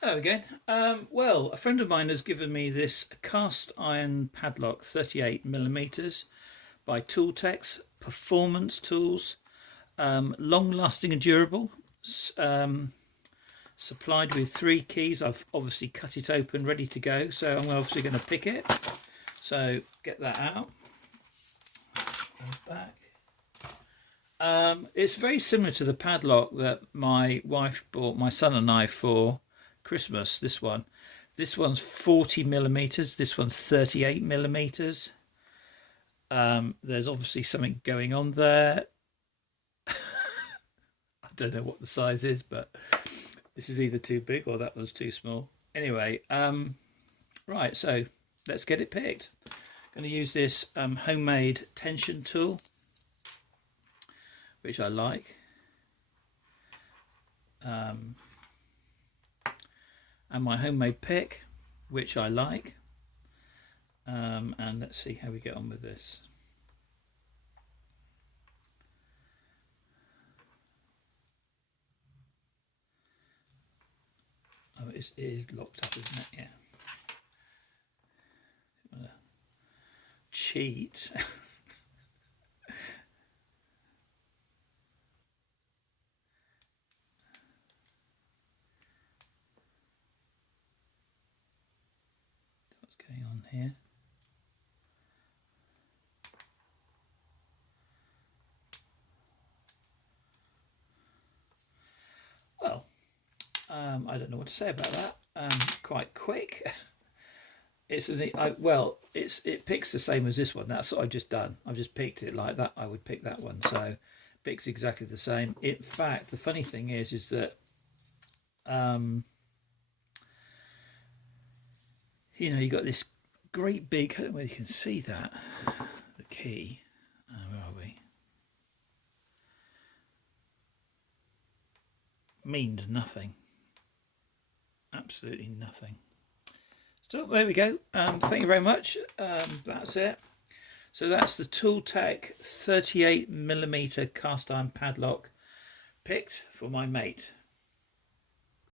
Hello again. Well, a friend of mine has given me this cast iron padlock, 38 millimeters by Tooltex, performance tools, long lasting and durable. Supplied with 3 keys. I've obviously cut it open, ready to go. So I'm obviously going to pick it. So get that out. Back. It's very similar to the padlock that my wife bought my son and I for Christmas. This one's 40 millimeters. This one's 38 millimeters. There's obviously something going on there. I don't know what the size is, but this is either too big or that one's too small. Anyway, right, so let's get it picked. I'm going to use this homemade tension tool, which I like. And my homemade pick, which I like. And let's see how we get on with this. Oh, it is locked up, isn't it? Yeah. Cheat. What's going on here? Well, I don't know what to say about that. Quite quick. It picks the same as this one. That's what I've just done. I've just picked it like that. I would pick that one. So it picks exactly the same. In fact, the funny thing is that you got this great big. I don't know whether you can see that. The key. Where are we? Means nothing. Absolutely nothing. So there we go. Thank you very much. That's it. So that's the Tooltech 38 millimeter cast iron padlock picked for my mate.